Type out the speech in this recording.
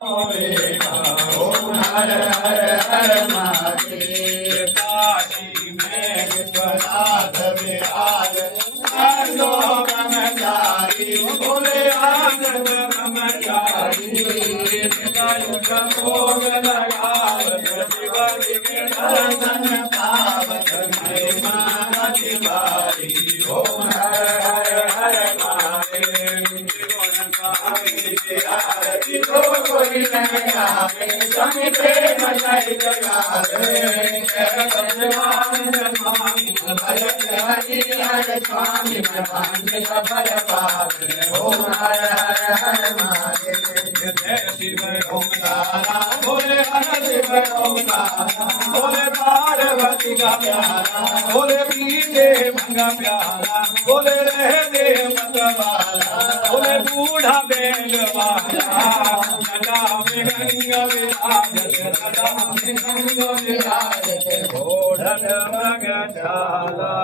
ओम हर हर हर महादेव। काशी में विश्वनाथ विराज आनंदो ब्रह्मचारी बोले आनंद ब्रह्मचारी। भोग लगावत शिव दर्शन पावत महिमा तिवारी। ओम हर हर हर महादेव। आरती को कोई नहीं आवे स्वामी प्रेम सहित गावे। स्वामी भगवान सफल पावे। ओम हर हर हर महादेव। जय शिव ओम तारा बोले हर शिव ओम तारा बोले पार्वती का प्यारा बोले पीछे मंगा प्यारा बोले रह दे मतवाला बोले बूढ़ा बेल वाला। नटा में गंगा विराजत नटा में गंगा विराजत ओढ़न मृग जाला।